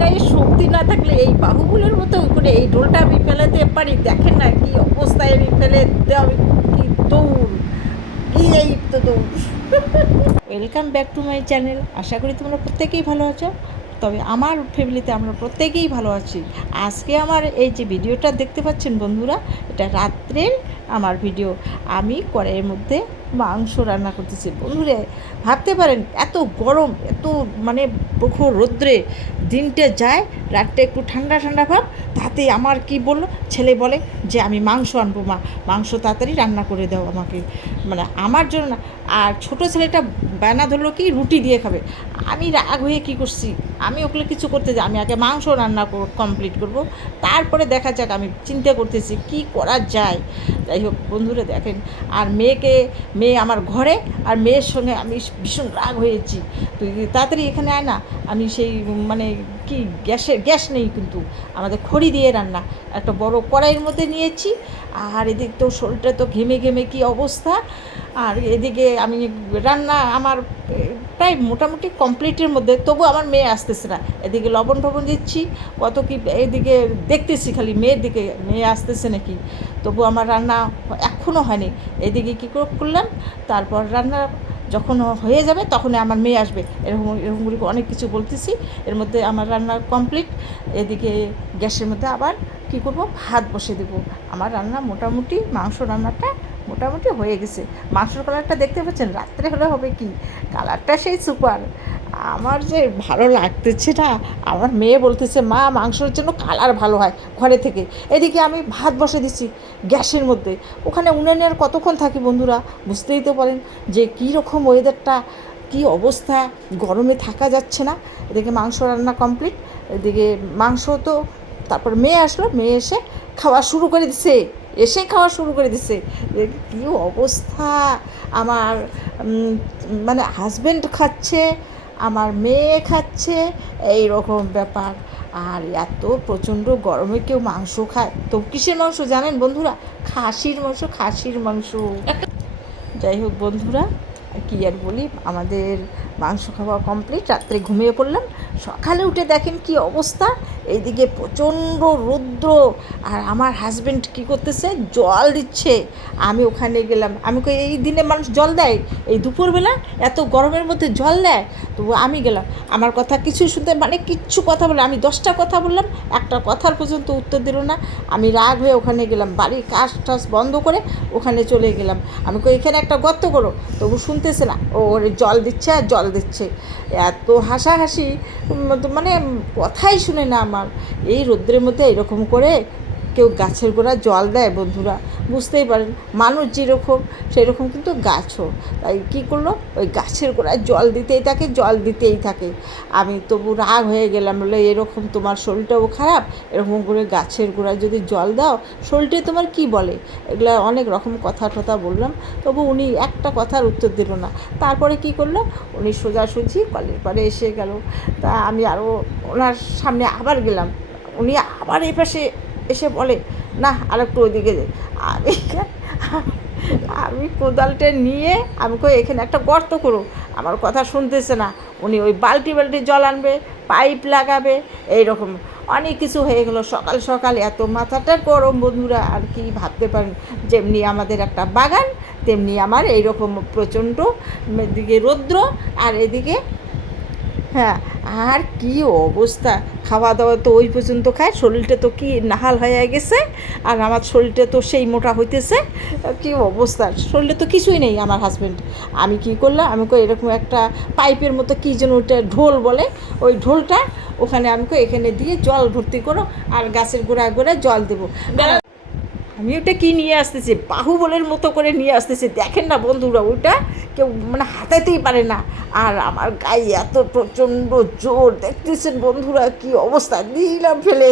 গায়ে শক্তি না থাকলে এই বাহুগুলোর মতো করে এই ঢোলটা আমি ফেলাতে পারি। দেখেন না কি অবস্থায় আমি ফেলে আমি কি দৌড়, কি এই তো দৌড়। Welcome back to my channel. আশা করি তোমরা প্রত্যেকেই ভালো আছো। তবে আমার ফ্যামিলিতে আমরা প্রত্যেকেই ভালো আছি। আজকে আমার এই যে ভিডিওটা দেখতে পাচ্ছেন বন্ধুরা, এটা রাত্রের আমার ভিডিও। আমি কড়াইয়ের মধ্যে মাংস রান্না করতেছি। বন্ধুরা ভাবতে পারেন এত গরম, এত মানে প্রখর রৌদ্রে দিনটা যায়, রাতটা একটু ঠান্ডা ঠান্ডা ভাব, তাতে আমার কি বললো, ছেলে বলে যে আমি মাংস আনবো মা, মাংস তাড়াতাড়ি রান্না করে দাও আমাকে, মানে আমার জন্য না। আর ছোটো ছেলেটা বায়না ধরলো কি রুটি দিয়ে খাবে। আমি রাগ হয়ে কী করছি, আমি ওগুলো কিছু করতে যাই, আমি আগে মাংস রান্না কমপ্লিট করব, তারপরে দেখা যাক। আমি চিন্তা করতেছি কি করা যায়। যাই হোক বন্ধুরা দেখেন, আর মেয়ে আমার ঘরে, আর মেয়ের সঙ্গে আমি ভীষণ রাগ হয়েছি। তুই তাড়াতাড়ি এখানে আয় না। আমি সেই মানে কি গ্যাস নেই, কিন্তু আমাদের খড়ি দিয়ে রান্না, একটা বড় কড়াইয়ের মধ্যে নিয়েছি। আর এদিক তো শরীরটা তো ঘেমে ঘেমে কী অবস্থা। আর এদিকে আমি রান্না আমার প্রায় মোটামুটি কমপ্লিটের মধ্যে, তবু আমার মেয়ে আসতেছে না। এদিকে লবণ টবণ দিচ্ছি, কত কি এদিকে দেখতেছি খালি মেয়ের দিকে, মেয়ে আসতেছে নাকি। তবু আমার রান্না এখনও হয়নি। এদিকে কী করলাম, তারপর রান্না যখন হয়ে যাবে তখন আমার মেয়ে আসবে, এরকম এরকম করে অনেক কিছু বলতেছি। এর মধ্যে আমার রান্না কমপ্লিট। এদিকে গ্যাসের মধ্যে আবার কী করবো, ভাত বসে দেবো। আমার রান্না মোটামুটি, মাংস রান্নাটা মোটামুটি হয়ে গেছে। মাংসর কালারটা দেখতে পাচ্ছেন, রাত্রে হলে হবে কি, কালারটা সেই সুপার। আমার যে ভালো লাগতেছে না। আমার মেয়ে বলতেছে মা মাংসের জন্য কালার ভালো হয় ঘরে থেকে। এদিকে আমি ভাত বসে দিচ্ছি গ্যাসের মধ্যে। ওখানে উনুনে আর কতক্ষণ থাকি বন্ধুরা, বুঝতেই তো পারেন যে কী রকম ওয়েদারটা, কী অবস্থা, গরমে থাকা যাচ্ছে না। এদিকে মাংস রান্না কমপ্লিট। এদিকে মাংস তো, তারপর মেয়ে আসলো, মেয়ে এসে খাওয়া শুরু করে দিছে, কী অবস্থা। আমার মানে হাজব্যান্ড খাচ্ছে, আমার মেয়ে খাচ্ছে, এই রকম ব্যাপার। আর এত প্রচণ্ড গরমে কেউ মাংস খায় তো কিসের মাংস জানেন বন্ধুরা, খাসির মাংস। যাই হোক বন্ধুরা, কী আর বলি, আমাদের মাংস খাওয়া কমপ্লিট, রাত্রে ঘুমিয়ে পড়লাম। সকালে উঠে দেখেন কি অবস্থা, এইদিকে প্রচণ্ড রৌদ্র। আর আমার হাজব্যান্ড কী করতেছে, জল দিচ্ছে। আমি ওখানে গেলাম, আমি এই দিনে মানুষ জল দেয়, এই দুপুরবেলা এত গরমের মধ্যে জল দেয়। তবু আমি গেলাম, আমার কথা কিছু শুনতে, মানে কিচ্ছু কথা বলে, আমি 10টা কথা বললাম, একটা কথার পর্যন্ত উত্তর দিল না। আমি রাগ হয়ে ওখানে গেলাম, বাড়ির কাজ টাজ বন্ধ করে ওখানে চলে গেলাম। আমি এখানে একটা গর্ত করো, তবু শুনতেছে না, ওর জল দিচ্ছে আর জল দিচ্ছে। এত হাসাহাসি, মানে কথাই শুনে না আমার। এই রৌদ্রের মধ্যে এরকম করে কেউ গাছের গোড়া জল দেয় বন্ধুরা, বুঝতেই পারেন। মানুষ যেরকম সেরকম কিন্তু গাছও। তাই কী করলো, ওই গাছের গোড়ায় জল দিতেই থাকে। আমি তবু রাগ হয়ে গেলাম, বলে এরকম তোমার শরীরটাও খারাপ, এরকম করে গাছের গোড়ায় যদি জল দাও, শরীরটা তোমার কি বলে, এগুলো অনেক রকম কথা টথা বললাম। তবু উনি একটা কথার উত্তর দিল না। তারপরে কি করলো, উনি সোজাসুজি কলের পাড়ে এসে গেল। তা আমি আরও ওনার সামনে আবার গেলাম, উনি আবার এই পাশে এসে বলে না আরেকটু ওইদিকে যে। আমি কোদালটা নিয়ে আমি এখানে একটা গর্ত করো, আমার কথা শুনতেছে না। উনি ওই বালতি জল আনবে, পাইপ লাগাবে, এইরকম অনেক কিছু হয়ে গেলো। সকাল সকাল এত মাথাটা গরম বন্ধুরা, আর কি ভাবতে পারেন। যেমনি আমাদের একটা বাগান, তেমনি আমার এইরকম প্রচণ্ড এদিকে রৌদ্র, আর এদিকে হ্যাঁ, আর কি অবস্থা। খাওয়া দাওয়া তো ওই পর্যন্ত খায়, শরীরটা তো কি নাহাল হয়ে গেছে। আর আমার শরীরটা তো সেই মোটা হইতেছে, কি অবস্থা, শরীরে তো কিছুই নেই আমার হাজব্যান্ড। আমি কি করলাম, আমি এরকম একটা পাইপের মতো কী যেন ওইটা ঢোল বলে, ওই ঢোলটা ওখানে আমি এখানে দিয়ে জল ভর্তি করো, আর গাছের গোড়ায় গোড়ায় জল দেবো। আমি ওটা কী নিয়ে আসতেছি, বাহুবলের মতো করে নিয়ে আসতেছি, দেখেন না বন্ধুরা, ওইটা কেউ মানে হাতাতেই পারে না। আর আমার গায়ে এত প্রচণ্ড জোর, দেখতেছেন বন্ধুরা কি অবস্থা, দিলাম ফেলে।